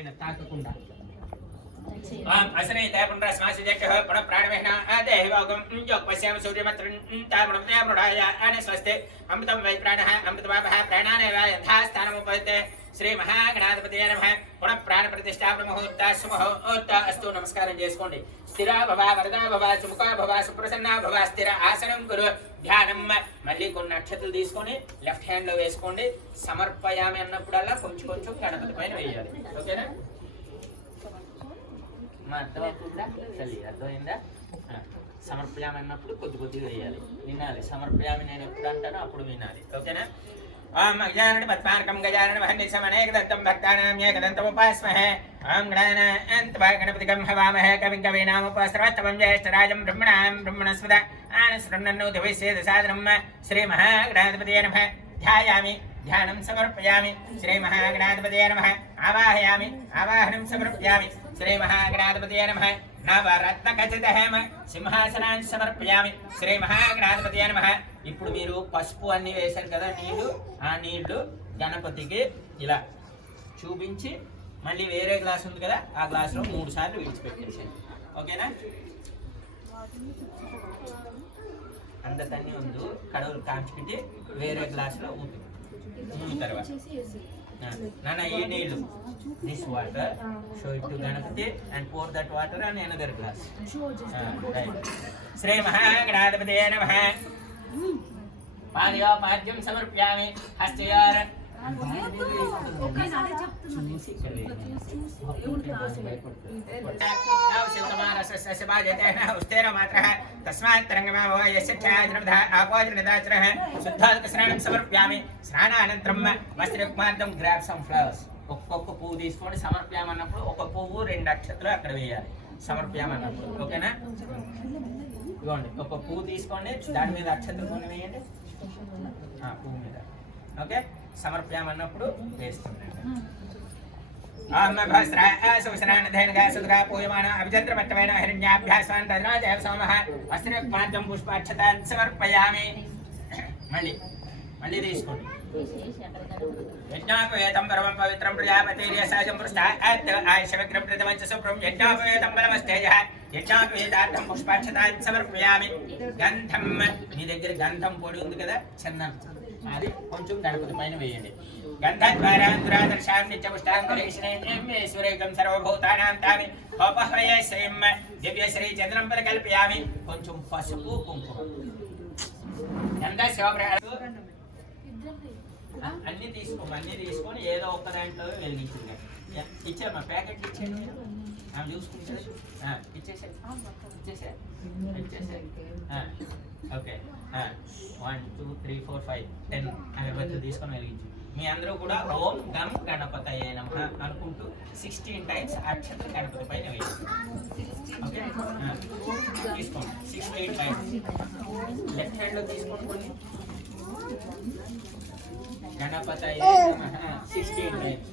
పైన తాకకుండా असने तय पुनः समास जट पुनः प्राणवेहना देहभोगं योग पश्याम सूर्यमत्रं तामणं देवमृडाय अने स्वस्ते अमृतं वै प्राणः अमृतवापः प्राणाने वा यथा स्थानमुपैते श्री महागणाधिपतये नमः पुनः प्राण प्रतिष्ठा मुहूर्त सुमुहूर्त अस्तु नमस्कारं చేసుకోండి స్థిర భవ వరదా భవ సుముఖ భవ సుప్రసన్న భవ స్థిర ఆసనం గురు ధ్యానం మళ్ళీ కొన్ని అక్షతలు తీసుకొని లెఫ్ట్ హ్యాండ్ లో వేసుకోండి సమర్పయామి అన్నప్పుడల్లా కొంచెం కొంచెం గణపతి పైన వేయాలి ఓకేనా అర్థమైందా సమర్పయామి అన్నప్పుడు కొద్ది కొద్దిగా వేయాలి వినాలి సమర్పయామి నేను ఎప్పుడు అంటానో అప్పుడు వినాలి ఓకేనా ఓం అజ్ఞాన పద్మార్కం గజానన మహర్నిశం అనేకదంతం భక్తానాం ఏకదంతముపాస్మహే ఓం గణపతిగం హవామహే కవిం కవీనాముపస్రవస్తమం జ్యేష్ఠరాజం బ్రహ్మణాం బ్రహ్మణస్పద ఆనశృణ్వన్నోతిభిస్సేద సాదనం శ్రీ మహాగణాధిపతయే నమః ధ్యాయామి ధ్యానం సమర్పయామి శ్రీ మహాగణాధిపతయే నమః ఆవాహయామి ఆవాహనం సమర్పయామి శ్రీ మహాగణాధిపతయే నమః నవరత్నఖచితహేమ సింహాసనాన్ని సమర్పయామి శ్రీ మహాగణాధిపతయే నమః ఇప్పుడు మీరు పసుపు అన్ని వేశారు కదా నీళ్లు ఆ నీళ్లు గణపతికి ఇలా చూపించి మళ్ళీ వేరే గ్లాస్ ఉంది కదా ఆ గ్లాసులో 3 సార్లు విడిచిపెట్టేసేయండి ఓకేనా అంత తన్ని ఉంది కడవలు కాంచిపెట్టి వేరే గ్లాసులో ఊపి తర్వాత నాన్న ఈ నీళ్లు this water show it to Ganapati and pour that water on another glass Shri Mahaganathapataye Namah Padyo Padyam Samarpyami Hastayar grab some flowers ఒక్కొక్క పువ్వు తీసుకొని సమర్ప్యామన్నప్పుడు ఒక పువ్వు 2 అక్షతలు అక్కడ వేయాలి సమర్ప్యామన్నప్పుడు ఓకేనా ఇవ్వండి ఒక పువ్వు తీసుకోండి దాని మీద అక్షతలు కొన్ని వేయండి పువ్వు మీద ఓకే సమర్ప్యామన్నప్పుడు వేస్తుంది సమర్పయామి మళ్ళీ మళ్ళీ తీసుకోండి యజ్ఞాపవేతం పరమం పవిత్రం ప్రజాపతిర్యసాజం పురుషాత్ ఆయుషవిగ్రహం ప్రథమంచ సుప్రం యజ్ఞాపవేతం బలమస్తేజః యజ్ఞాపవేతార్థం పుష్పాక్షతాన్ని సమర్పయామి గంధం మీ దగ్గర గంధం పొడి ఉంది కదా చందనం అది కొంచెం గణపతి పైన వేయండి గంధద్వారాంతురాదర్శాం నిత్యపుష్టాంగరేషణేశ్వరేకం సర్వభూతానాం తామి హోపహ్రయ శ్రీం దివ్యశ్రీ చంద్రం పరికల్పయామి కొంచెం పసుపు కుంకుమ గంధ శివప్రహ అన్ని తీసుకొని ఏదో ఒక్క దాంట్లో వెలిగించింది ఇచ్చారు మా ప్యాకెట్లు ఇచ్చేయండి ఆమె చూసుకుంటుంది ఇచ్చేసాయి ఓకే 1 2 3 4 5 10 అనే బదులు తీసుకొని వెలిగించి మీ అందరూ కూడా ఓం గం గణపతయే నమః అనుకుంటూ 16 టైమ్స్ అక్షతలు గణపతి పైన వేయండి ఓకే తీసుకోండి 16 టైమ్స్ లెఫ్ట్ హ్యాండ్ లో తీసుకోండి కొన్ని గణపతయే నమః 16 టైమ్స్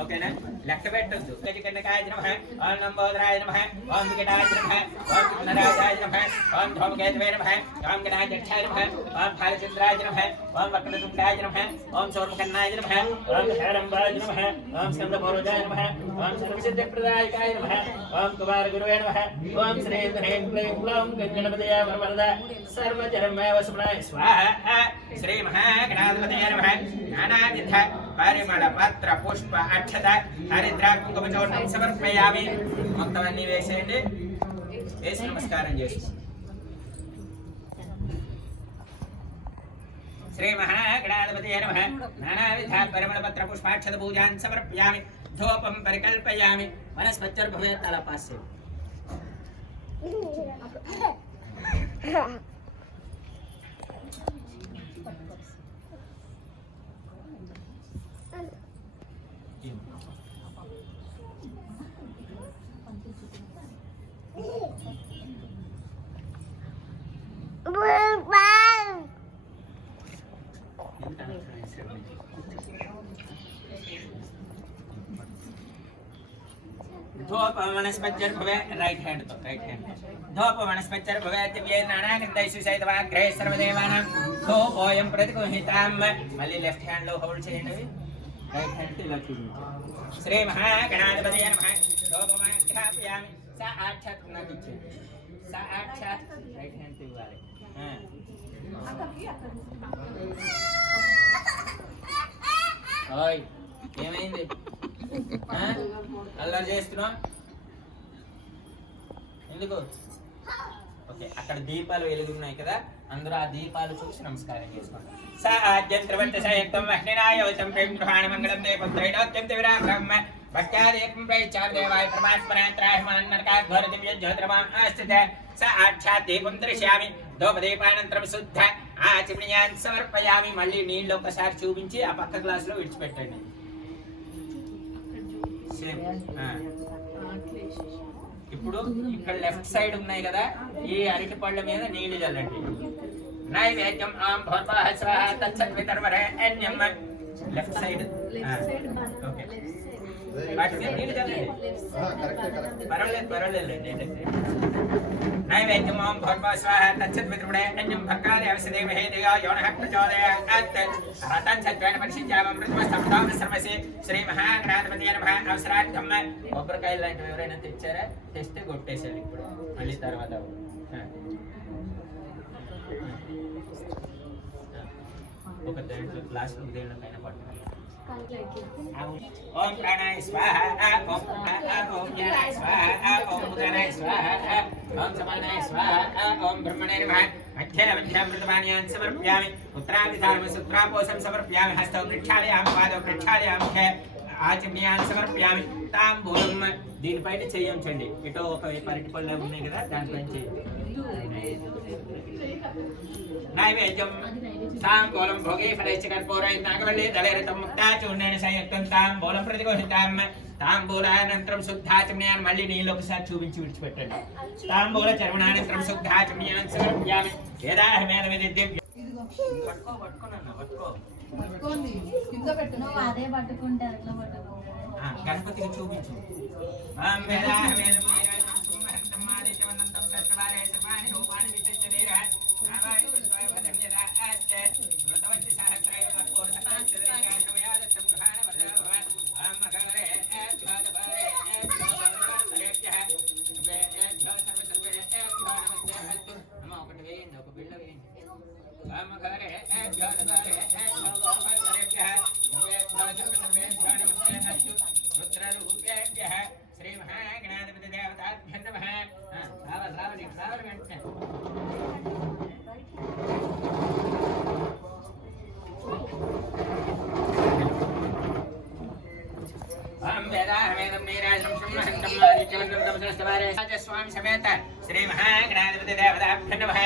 ఓకేనా లెక్క పెట్టొద్దు గజకర్ణకాయ నమః ఓం నంబోదరాయ నమః ఓం వికటాయ నమః ఓం నరాజాయ నమః ఓం ధూమకేతవే నమః ఓం గణాధ్యక్షాయ నమః ఓం ఫాలచంద్రాయ నమః ఓం వక్రతుండాయ నమః ఓం సౌర్మకర్ణాయ నమః ఓం హేరంబాయ నమః ఓం స్కందపూర్వజాయ నమః ఓం సర్వసిద్ధిప్రదాయకాయ నమః ఓం కుమారగురువే నమః ఓం శ్రీం హ్రీం క్లీం గ్లౌం గణపతయే వరవరద సర్వజనమయ వసుమనాయ స్వాహా శ్రీ మహాగణాధిపతయే నమః నానావిధ పరిమళ పత్ర పుష్ప అక్షత హరిద్ర కుంకుమచూర్ణం సమర్పయామి మొత్తం అన్ని వేసేయండి వేసి నమస్కారం చేసుకోండి శ్రీ మహాగణాధిపతయే నమః నానావిధ పరిమళ పత్ర పుష్పాక్షత పూజాన్ సమర్పయామి ధూపం పరికల్పయామి వనస్పత్యుర్భవే తలపాస్య धूप वनस्पत्युर्भवे राइट हैंड तो धूप वनस्पत्युर्भवे दिव्ये नानागन्धैषु सहितवाग्रहे सर्वदेवानां धूपोऽयं प्रतिगृहीतां मళ్ళీ లెఫ్ట్ హ్యాండ్ లో హోల్డ్ చేయండి రైట్ హ్యాండ్ ఇలా చూపించండి. శ్రీ మహాగణాధిపతయే నమః. లోపమాఖ్యాపయామి. సాక్షాత్ నాకు ఇచ్చేయండి. సాక్షాత్ రైట్ హ్యాండ్ ఇవ్వాలి. ఓయ్ ఏమైంది? అల్లరి చేస్తున్నావు ఎందుకు? ఓకే, అక్కడ దీపాలు వెలుగున్నాయి కదా, అందరూ ఆ దీపాలు చూసి నమస్కారం చేసుకోండి. సాధ్యం త్రివర్త సంయుక్తం వహ్నినాయోతం ప్రేమ గృహాణ మంగళం దేవం త్రైలోక్యం దివిరాబ్రహ్మ భక్త్యాదేకం ప్రైచార్ దేవాయ పరమాత్మనాత్రాయమాన్ నరకాద్భర దివ్య జ్యోతిర్మాం ఆస్థిత సాక్షాత్ దీపం దర్శయామి. దోపదీపానంతరం శుద్ధ ఆచమనీయాన్ సమర్పయామి. మళ్ళీ నీళ్ళు ఒకసారి చూపించి ఆ పక్క గ్లాసులో విడిచిపెట్టండి. ఇప్పుడు ఇక్కడ లెఫ్ట్ సైడ్ ఉన్నాయి కదా, ఈ అరటి పళ్ళ మీద నీళ్లు చల్లండి. నైవేద్యం ఆం భోర్వాహ స్వాహ తత్సద్వితర్వరే అన్యం. లెఫ్ట్ సైడ్ ఓకే, వాటి మీద నీళ్లు చల్లండి. పర్వాలేదు. నైవేద్యం ఓం భోర్వాహ స్వాహ తత్సద్వితర్వరే అన్యం భర్గాదే అవసదేవహే దియో యోనః ప్రచోదయాత్. రతం సత్వేన పరిశించామం మృత్యుమస్తప్తామ సర్వసి. శ్రీ మహాగణాధిపతయే నమః. అవసరార్థం కొబ్బరికాయలు లాంటివి ఎవరైనా తెచ్చారా? తెస్తే కొట్టేసారు. ఇప్పుడు మళ్ళీ తర్వాత ఒక దాంట్లో గ్లాసులు దేంట్లో పైన పట్టుకోండి. ఓం ప్రాణాయ స్వాహ. ఓం ఓం జ్ఞానాయ స్వాహ. ఓం ఉదనాయ స్వాహ. ఓం సమానాయ స్వాహ. ఓం బ్రహ్మణే నమః. మధ్యామృతమాన్యాన్ సమర్ప్యామి. ఉత్తరాభిధానం సూత్రాపోసం సమర్ప్యామి. హస్తౌ ప్రక్షాళయామి. పాదౌ ప్రక్షాళయామి. ఆచమనీయాన్ సమర్ప్యామి. తాంబూలం దీనిపైన చేయించండి. ఇటో ఒక పరిటి పళ్ళు ఉన్నాయి కదా, దానిపైన చేయండి. నైవేద్యం తాంబూలం భోగే ఫలైశ్చ కర్పూరై నాగవల్లి దళైరతం ముక్తాచూర్ణేన సంయుక్తం తాంబూలం ప్రతిఘోషితాం. తాంబూలానంతరం శుద్ధాచమనీయాన్. మళ్ళీ నీళ్ళు ఒకసారి చూపించి విడిచిపెట్టండి. తాంబూల చర్మణానంతరం శుద్ధాచమనీయాన్ సమర్ప్యామి. వేదాహమేన దివ్య గణపతికి చూపించు. ఒకటి వేయండి, ఒక బిళ్ళ వేయండి. శ్రీ మహాగణాధిపతి దేవతాభ్యో నమః. రావాలి వెంటనే. స్వామి సమేత శ్రీ మహాగణాధిపతి దేవతాభ్యో నమః.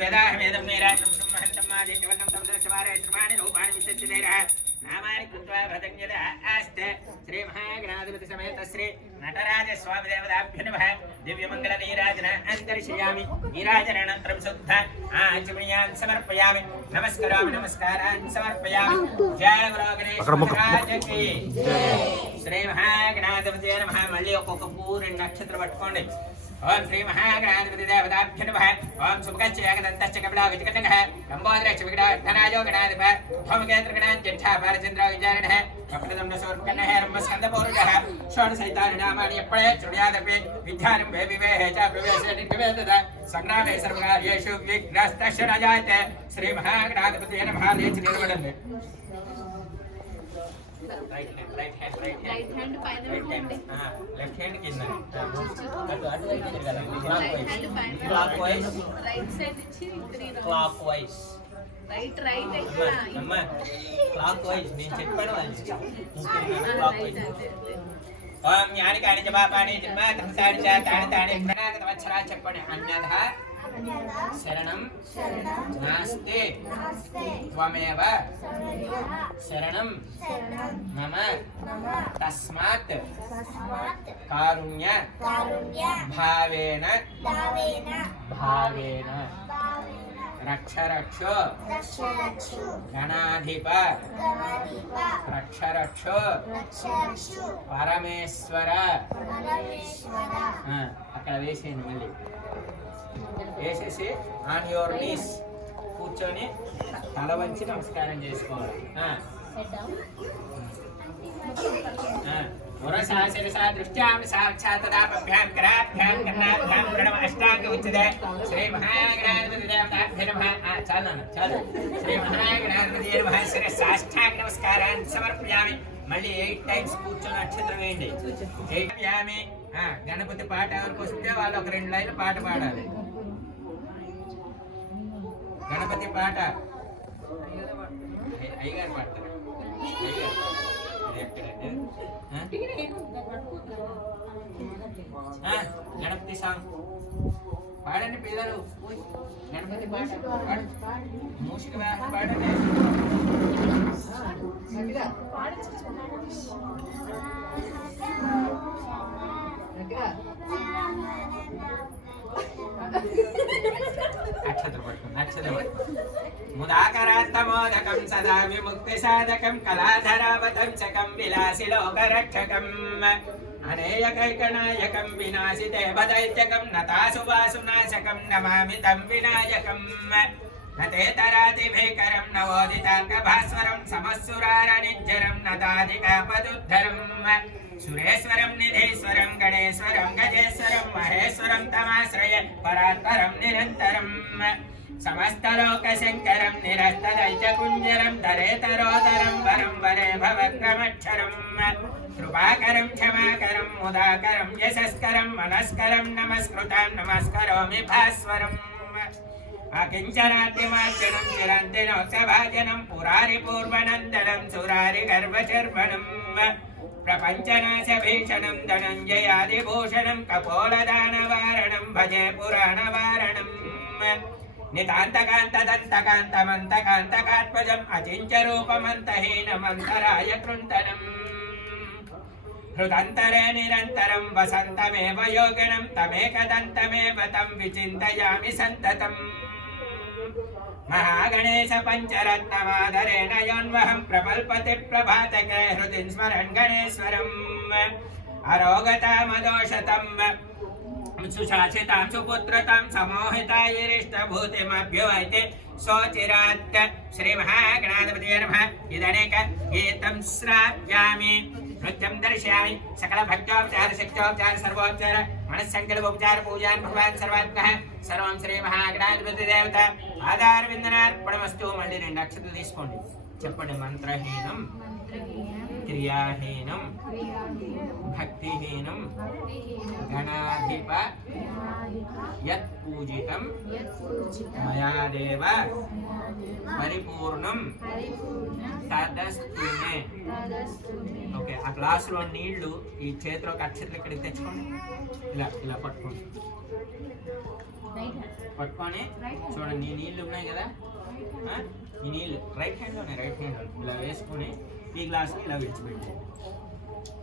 వేదాహమేదం నీరాజం బ్రహ్మహంతమాదిత్యవర్ణం సంసరస్వారే శ్రవాణి రూపాణి విశిష్టిదేరః. నామాని కృత్వా భృతంజద ఆస్తే. శ్రీ మహాగణాధిపతి సమేత శ్రీ నటరాజ స్వామి దేవతాభ్యో నమః. దివ్యమంగళ నీరాజన అంతర్శయామి. నీరాజనానంతరం శుద్ధ ఆచమనీయాన్ సమర్పయామి. నమస్కారాన్ సమర్పయామి. జయ గురు గణేశ మహారాజకి. శ్రీ మహాగణాధిపతి నమః. మళ్ళీ ఒక్కొక్క పువ్వు 2 నక్షత్రాలు పట్టుకోండి. ఓం శ్రీ మహాగణాధిపతి దేవతాభ్యో నమః. ఓం శుభకచ్చ ఏకదంతశ్చ కపిలా విజకటంగః. లంబోదరశ్చ విఘ్ననాథో గణాధిప. భౌమకేంద్ర గణాధ్యక్ష బాలచంద్ర విజారణః. కపిలదండ శూర్పకర్ణః రంభస్కందపౌరుషః. షోడశైతాని నామాని ఎప్పుడే చుర్యాదపి విద్యారంభే వివేహే చ ప్రవేశే నిర్వివేదత. సంగ్రామే సర్వకార్యేషు విఘ్నస్తస్య న జాయతే. శ్రీ మహాగణాధిపతి నమః. లేచి నిలబడండి. రైట్ హ్యాండ్ పైన పెట్టండి. లెఫ్ట్ హ్యాండ్ కింద. Clockwise. రైట్ సైడ్ నుంచి క్లాక్ వైస్. రైట్ అమ్మా క్లాక్ వైస్. నేను చెప్పాను క్లాక్ వైస్. ఓం జ్ఞాని కాని జపాపాని జన్మ ధంసాని చ తాని తాని ప్రణాగత వత్సరా చెప్పండి. అన్యథ శరణం నాస్తి త్వమేవ శరణం మమ తస్మాత్ కారుణ్య భావేన రక్షరక్షో గణాధిప రక్షరక్షో పరమేశ్వర. అక్కడ వేసేయండి. మళ్ళీ వేసేసి ఆన్ యువర్ నీస్ కూర్చొని తల వంచి నమస్కారం చేసుకోవాలి. पुरसा शिरसा दृष्ट्यां साक्षात्तदाभ्यां कराभ्यां कर्णाभ्यां प्रणव अष्टांग उच्यते श्री महागणाधिपति देवताभ्यो नमः चालू श्री महागणाधिपति नमः शिरसाष्टांग नमस्कारान् समर्पयामि మళ్ళీ 8 టైమ్స్ కూర్చొని అక్షంతరం వేయండి 8 యామి గణపతి పాట వరకు వస్తే వాళ్ళు ఒక 2 లైన్లు పాట పాడాలి గణపతి పాట అయ్యగారు పాడతారు గణపతి సాంగ్ పాడండి పిల్లలు గణపతి పాట మూషిక వ్యాసం పాడండి ముదాకరాత్తమోదకం సదా విముక్తి సాధకం కళాధరావతంచకం విలాసి లోకరక్షకం అనేయకైకనాయకం వినాశితే భదైత్యకం నతాసువాసునాశకం నమామి తం వినాయకం నతేతరాతి భీకరం నవోదితాంగభాస్వరం సమస్సురారనిజ్జరం నతాదికాపదుద్ధరం సురేశ్వరం నిధీశ్వరం గణేశ్వరం గజేశ్వరం మహేశ్వరం తమాశ్రయ పరాత్పరం నిరంతరం సమస్తలోకశంకరం నిరస్తదైత్యకుంజరం ధరేతరోదరం వరం వరే భవక్రమక్షరం కృపాకరం క్షమాకరం ముదాకరం యశస్కరం మనస్కరం నమస్కృతం నమస్కరోమి భాస్వరం అకించనాద్యమార్జనం చిరంతినోత్సభాజనం పురారి పూర్వనందనం సురారి గర్భచర్వణం ప్రపంచనాశభీషణం ధనంజయాదిభూషణం కపోలదానవారణం భజే పురాణవారణం నితాంతకాంతదంతకాంతమంతకాంతకాత్మజం అచించరూపమంతహీనమంతరాయ కృంతనం హృదంతరే నిరంతరం వసంతమేవ యోగినం తమేకదంతమేవ తం విచింతయామి సంతతం మహాగణేశ పంచరత్నమాదరేణ యోన్వహం ప్రబల్పతి ప్రభాతకే హృది స్మరన్ గణేశ్వరం అరోగతామదోషతం సుశాసితాం సుపుత్రతాం సమోహితాయిరిష్టభూతిమభ్యువైతే సోచిరాత్ శ్రీ మహాగణాధిపతి నమః ఇదనేక గీతం శ్రావ్యామి నృత్యం దర్శయామి సకల భక్తోపచార శక్తోపచార సర్వోపచార మనస్సంకల్పోపచార పూజాన్ భగవాన్ సర్వాత్మః సర్వం శ్రీ మహాగణాధిపతి దేవత ఆధారవిందనార్పణమస్తు. మళ్ళీ 2 అక్షతలు తీసుకోండి, చెప్పండి. మంత్రహీనం క్రియాహీనం భక్తిహీనం గణాధిప యత్ పూజితం మయాదేవ పరిపూర్ణం తదస్తునే. ఓకే, ఆ గ్లాసులో నీళ్లు ఈ చేతిలోకి అక్షతలు ఇక్కడికి తెచ్చుకోండి. ఇలా ఇలా పట్టుకోండి. పట్టుకొని చూడండి, ఈ నీళ్లు ఉన్నాయి కదా, ఈ నీళ్లు రైట్ హ్యాండ్ లోనే ఇలా వేసుకొని ఈ గ్లాస్ ఇలా విడిచిపెట్టి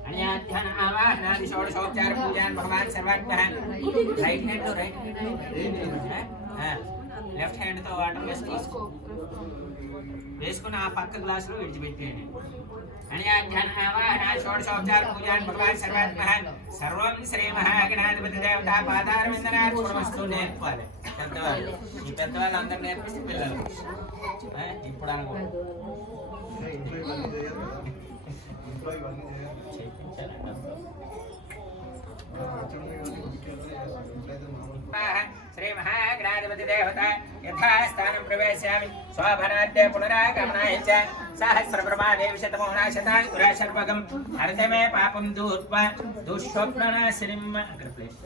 అన్యాధ్యాన ఆవాహనాది షోడశోపచార పూజాన్ భగవాన్ సర్వాత్మః. రైట్ హ్యాండ్ లో లెఫ్ట్ హ్యాండ్ తో వాటర్ వేసుకుని ఆ పక్క గ్లాస్ లో విడిచిపెట్టేయండి. అన్యాధ్యాన ఆవాహనాది షోడశోపచార పూజాన్ భగవాన్ సర్వాత్మః. సర్వం శ్రీ మహాగణాధిపతి దేవత పాదారవిందనార్పణమస్తు. నేర్పాలి పెద్దవాళ్ళు. ఈ పెద్దవాళ్ళు అందరూ నేర్పిస్తే పిల్లలు ఇప్పుడు అనుకోండి. శ్రీ మహాగణాధిపతి దేవత యథాస్థానం ప్రవేశామి శోభనాద్య పునరాగమనాయ చ సహస్రప్రభాదేవి శతమోనాశతాన్ పురాశర్వగం హరితమే పాపం దూర్వ దుఃస్వప్ననాశినిం. అక్కడ ప్లేస్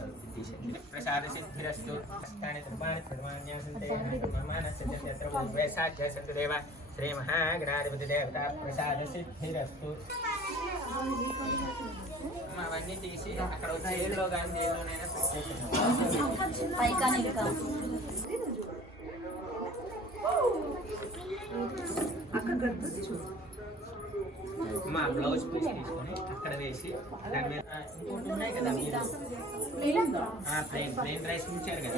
ప్రసాద సిద్ధిరస్తు. హస్తాని త్రిపాణి త్రిమాన్యాసంతే మమానస్య యత్ర వేసాఖ్య సంతుదేవ. శ్రీ మహాగణాధిపతి దేవత ప్రసాద సిద్ధిరస్తు. అవన్నీ తీసి అక్కడ జైల్లో కానీ దేనిలోనైనా మా బ్లౌజ్ పీస్ తీసుకొని అక్కడ వేసి దాని మీద ఇంకోటి ఉన్నాయి కదా మీరు ప్లేన్ రైస్ ఉంచారు కదా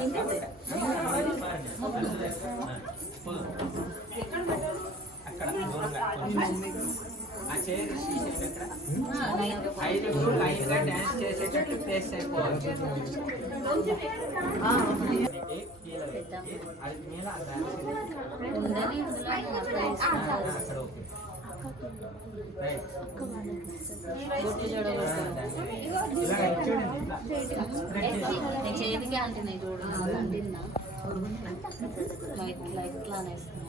అక్కడ దూరంగా ఆ చైర్ తీసేసి అక్కడ 5 లైన్గా డాన్స్ చేసేటట్టు ప్లేస్ అయిపోవాలి. అది మీద అక్కడ చేతికి అంటున్నాయి చూడు అంటిందా ఇట్లా ఇట్లా అనేస్తున్నా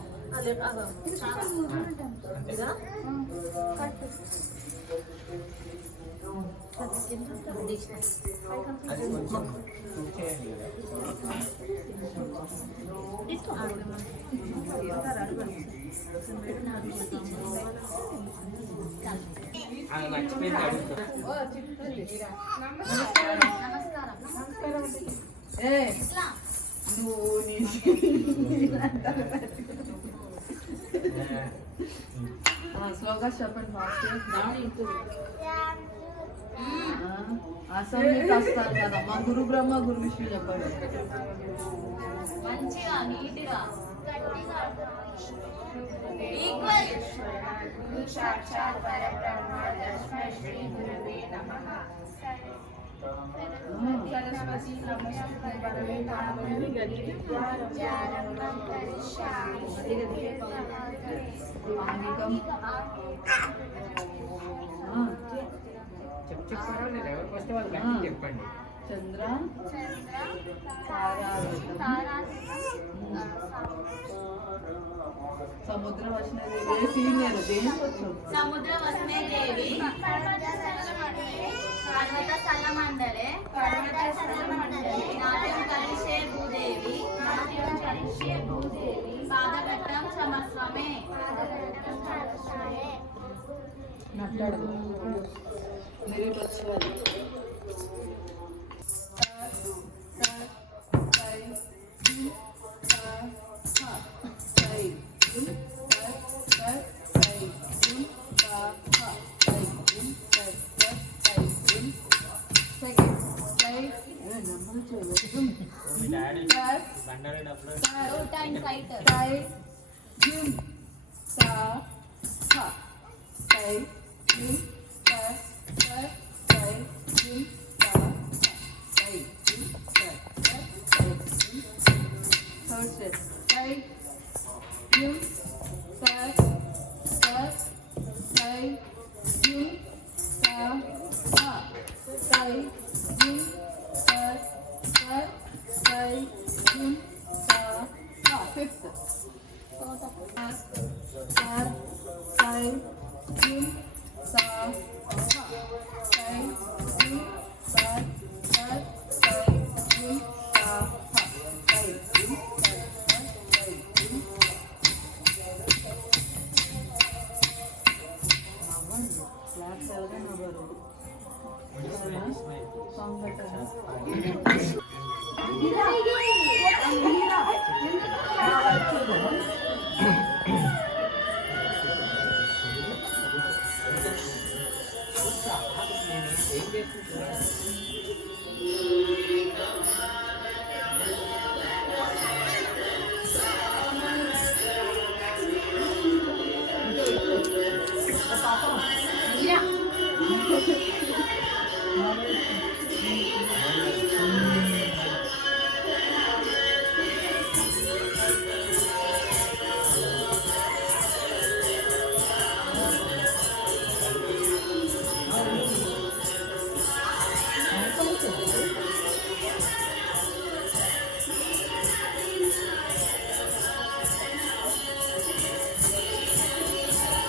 స్లోగా చెప్పండి అసెంబ్లీకి వస్తారు కదా మా గురు బ్రహ్మ గురు విష్ణు చెప్పండి మంచిగా నీట్గా ఈక్వల్ సాక్షాత్ పరబ్రహ్మ తస్మై శ్రీ గురవే నమః సరస్వతి నమస్తే వరదే కామని విద్యారంభం కరిష్యామి ఆంగికం చెప్పండి చంద్ర సముద్ర వచనదేవి సీనియర్ దేనికి వచ్చావు సముద్ర వసనే దేవి పర్వత స్థలమండలే నాట్యం కలిసే భూదేవి పాదఘట్టం సమస్వమే మాట్లాడదు మీరు వచ్చేవాళ్ళు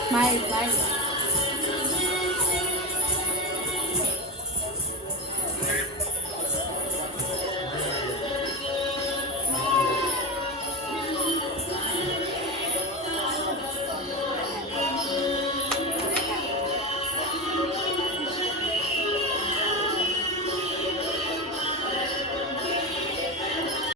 Smile, smile.